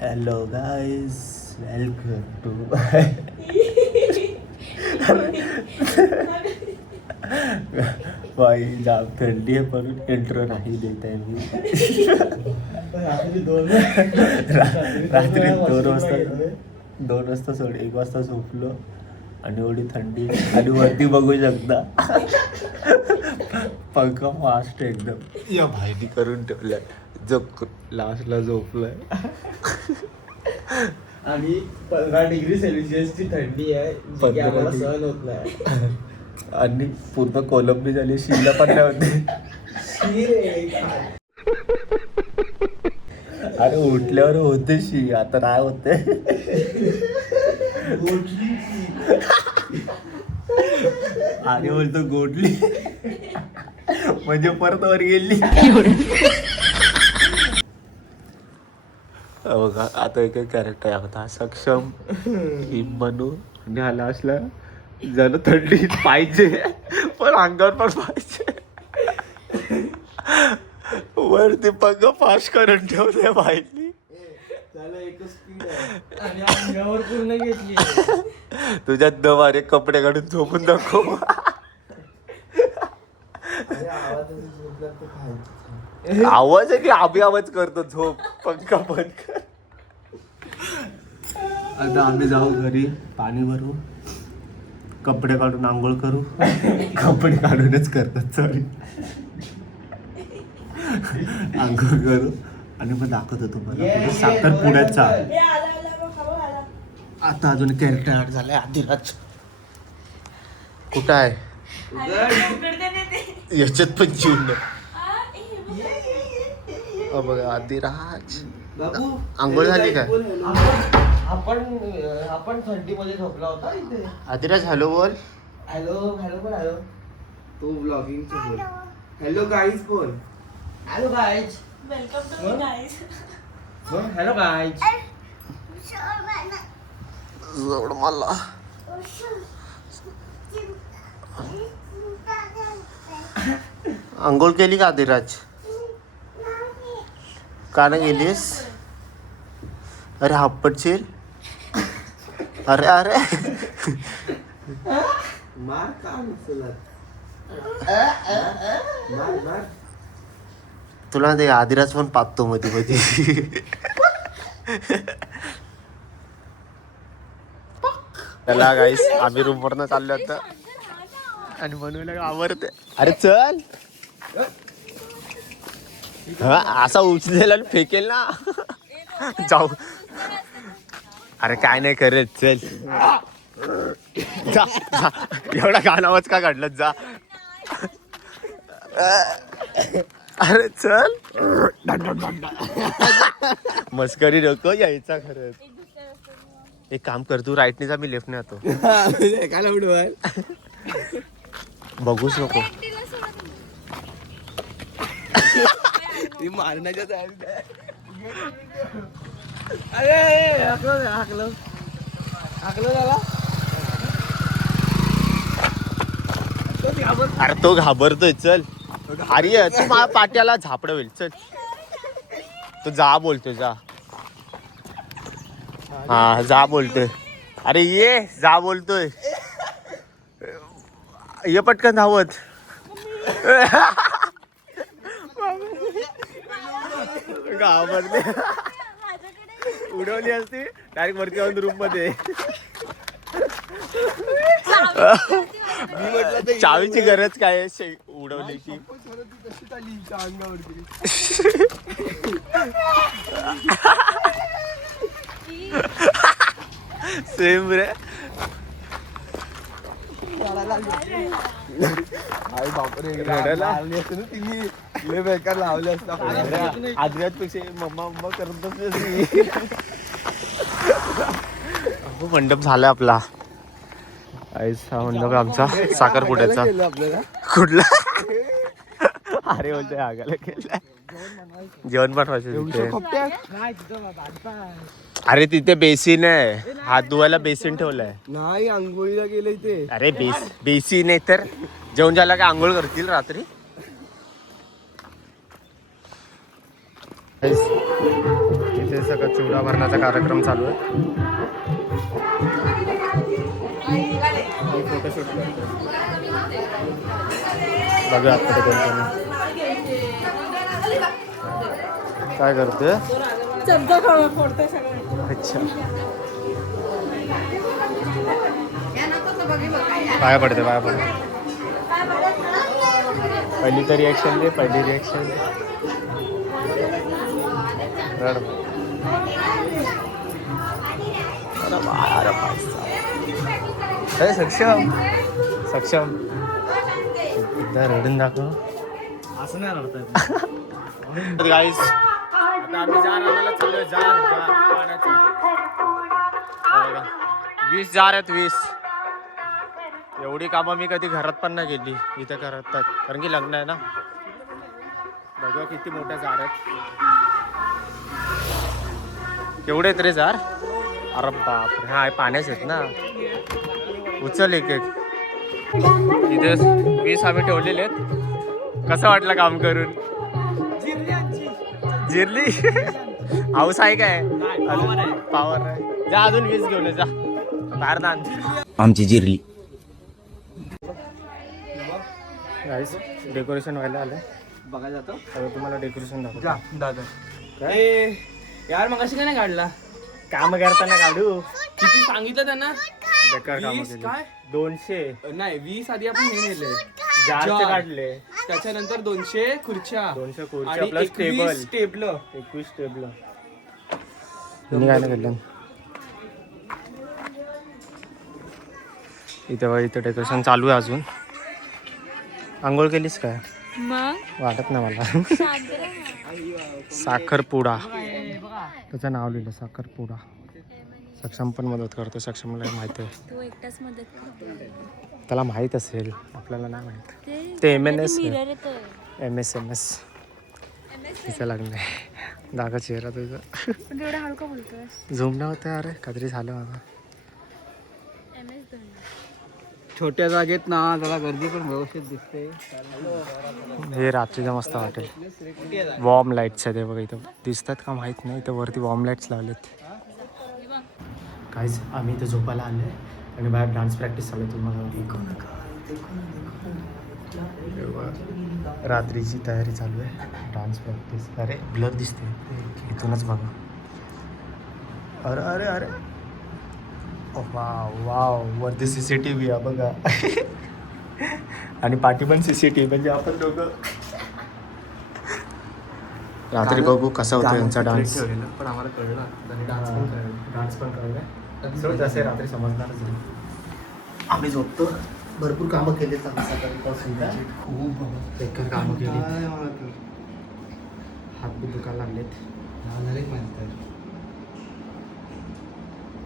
Hello guys, welcome two by जाम थंडी आहे म्हणून इंट्रो नाही देत आहे मी. रात्री 2 वाजता 1 वाजता झोपलो आणि एवढी थंडी आणि वरती बघू शकता पंखा फास्ट एकदम या भाईनी करून ठेवलाय जो लास्टला झोपलाय. आणि 15 डिग्री सेल्सिअसची थंडी आहे जी की आम्हाला सहन होत नाही. आणि पूर्ण कोलंबी झाली, शिला पण नाही होते. अरे उठल्यावर होते शी, आता काय होते आणि बोलतो गोडली म्हणजे परत वर गेली. बघा आता एक कॅरेक्टर होता सक्षम मनू आणि हाला असला जण थंडी पाहिजे पण अंगावर पण पाहिजे. वरती पंग फास्ट करून ठेवले भाईनी. आणि अंगावर पूर्ण घेतली. तुझ्यात दवारे कपडे काढून झोपून दाखव. आवाज आहे की आभी आवाज करतो झोप पंखा बंद कर. आता आम्ही जाऊ घरी, पाणी भरू, कपडे काढून आंघोळ करू. कपडे काढूनच करतात सॉरी. आंघोळ करू आणि मग दाखवतो तुम्हाला साखरपुड्याचा. आता अजून कॅरेक्टर ऍड झालाय आदिराज. कुठं आहे याच्यात पण चिवण बघा आदिराज. आंघोळ झाली काय? आपण थंडीमध्ये झोपला होता इथे. आदिराज हॅलो बोल. हॅलो बोल. हॅलो तू ब्लॉगिंग बोल. हॅलो गाईज बोल. Hello guys. Welcome to guys. Hello guys. जवळ मला आंघोळ केली का आदिराज? का नाही गेलीस? अरे हापटशील. अरे अरे मार का मार. तुला ते आदिराज पण पाहतो मध्ये मध्ये. त्याला गाईस आम्ही रूम वरनं चाललो होतो आणि म्हणून आवडते. अरे चल असा उचलेला फेकेल ना. जाऊ. अरे काय नाही करत चल. जा एवढा घाण आवाज का काढला जा. अरे चल मस्करी नको यायचा खरंच. एक काम कर तू राईटने जा, मी लेफ्टने जातो. बघूच नको. मारण्याच्या अरे हाकलो झाला. अरे तो घाबरतोय चल. अरे तू माझ्या पाट्याला झापड होईल चल. तो जा बोलतोय जा. हा जा बोलतोय. अरे ये जा बोलतोय. ये पटकन धावत. घाबरले. उडवली असती डायरेक्ट वरती जाऊन रूम मध्ये. चावीची गरज काय आहे उडवली की. सेम रे. आई बापरे तिने बेकार लावले असतात. आदरात पेक्षा मम्मा करत मंडप झाला आपला. हा मंडप आमचा साखरपुड्याचा. कुठला? अरे बोलतोय आगाला केलाय. जेवण पाठवायचं तिथे. अरे तिथे बेसिन आहे, हात धुवायला बेसिन ठेवलाय. नाही आंघोळीला गेले ते. अरे बेसिन आहे तर जेवण झाला का आंघोळ करतील रात्री. इथे सगळं चिवडा भरण्याचा कार्यक्रम चालू आहे. फोटोशूट करतो. बघा आता कोण काय करते. अच्छा पाया पडते पाया पडते. पहिली तर रिॲक्शन दे. पहिली रिॲक्शन सक्षम सक्षम एकदा रडून दाखव. असं नाही रडत गाईस. आता आम्ही जार आणायला चाललोय. जार पाण्याचं 20 जार आहेत. 20. एवढी कामं मी कधी घरात पण नाही केली. इथे करतात कारण की लग्न आहे ना. बघा किती मोठ्या जार आहेत. केवढे आहेत रे जार. अरे बापरे. हा पाण्याचे आहेत ना. उचल एक एक. इथे 20 आम्ही ठेवलेले आहेत. कसं वाटलं काम करून. जिरली हाऊस आहे काय. पावर आहे. जा अजून 20 घेऊन जा. बाहेर ना आमची जिरली. गाईस डेकोरेशन व्हायला आलं. बघायला जातो. आता तुम्हाला डेकोरेशन दाखवतो. दादा काय यार मग अशी काय नाही काढला. काम करताना काढू. किती सांगितलं त्यांना. बेकार काम 20 काय 200 नाही 20 आधी आपण हे नेले. जारचे काढले. त्याच्यानंतर 200 खुर्च्या 200 आणि खुर्च्या प्लस टेबल. 21 table 21 table. तुम्ही काय नाही केलं. इथे डेकोरेशन चालू आहे अजून. आंघोळ केलीस काय. वाटत नाही मला. साखरपुडा त्याचं नाव लिहिलं. साखरपुडा. सक्षम पण मदत करतो. सक्षमला माहिती आहे. त्याला माहीत असेल. आपल्याला नाही माहीत. ते MNS MS तिचं लग्न आहे. दागा चेहरा तुझा. झूम न होतं. अरे काहीतरी झालं माझं. छोट्या जागेत ना त्याला गर्दी पण व्यवस्थित दिसते. हे रात्रीचं मस्त वाटेल. वॉर्म लाईट्स आहे ते बघा. इथं दिसतात का माहीत नाही. इथं वरती वॉर्म लाईट्स लावलेत. काहीच आम्ही इथं झोपायला आले आणि बाहेर डान्स प्रॅक्टिस चालू आहे. तुम्हाला रात्रीची तयारी चालू आहे. Dance practice. अरे ब्लर दिसते इथूनच बघा. अरे अरे अरे वाव वाव. वरती CCTV आहे बघा. आणि पाठी पण CCTV. म्हणजे आपण दोघं रात्री बघू कसा होतो यांचा डान्स. पण आम्हाला कळलं डान्स पण कळलं. जसे रात्री समजणारच नाही. आम्ही झोपतो. भरपूर कामं केली सकाळपासून. खूप बेकार कामं केली. हात खूप दुखायला लागलेत.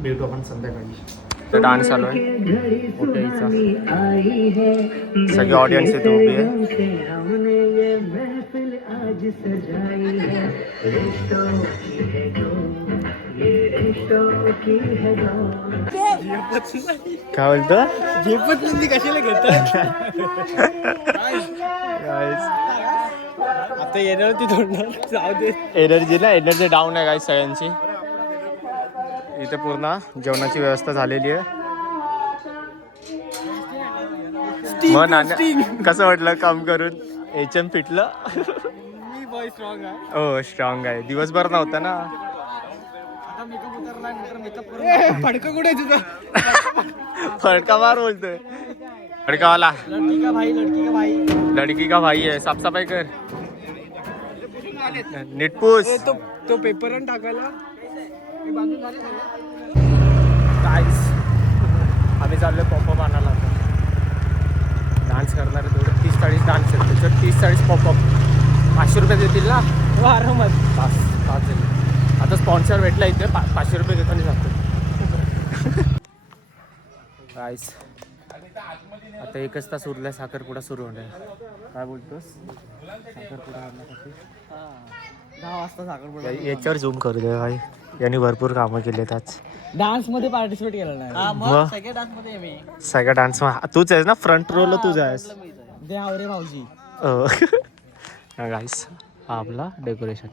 भेटू आपण संध्याकाळी. डान्स चालू आहे मोठ्या. सगळी ऑडियन्स इथे उभी आहे. काय बोलतो. झेपत नाही कशाला घेतात. आता येणार ती थोडं जाऊ दे. एनर्जी डाऊन आहे काय सगळ्यांची. इथे पूर्ण जेवणाची व्यवस्था झालेली आहे. मग नाण्या कसं वाटलं काम करून. HM फिटलं. हो स्ट्रॉंग आहे. दिवसभर नव्हता ना. फडका कुठे तुझा. फडका मार बोलतोय. फडकावाला लडकी लडकी का भाई आहे. साफसफाई कर. नीटपूस. तो पेपर टाकायला. गाईस आम्ही चाललोय पॉपअप आणायला. डान्स करणारे तेवढे 30-40 डान्स आहेत. त्याच्यात 30-40 पॉपअप. 500 रुपये देतील ना. आरामात. 5 झाले. आता स्पॉन्सर भेटला इथे. 500 रुपये घेतो आणि जातो. गाईस आता 1 तास उरलाय. साखरपुडा सुरू होणार. काय बोलतोस. साखरपुडा आणण्यासाठी 10 वाजता साखरपुडा. याच्यावर झूम करू दे भाई. यांनी भरपूर कामं केली आहेत आज. डान्स मध्ये पार्टिसिपेट केलं नाही. मग सगळ्या डान्स मध्ये मी. सगळ्या डान्स तूच आहेस ना. फ्रंट रोला तूच आहेस. दे आवरे भाऊजी. गाईस हा आपला डेकोरेशन.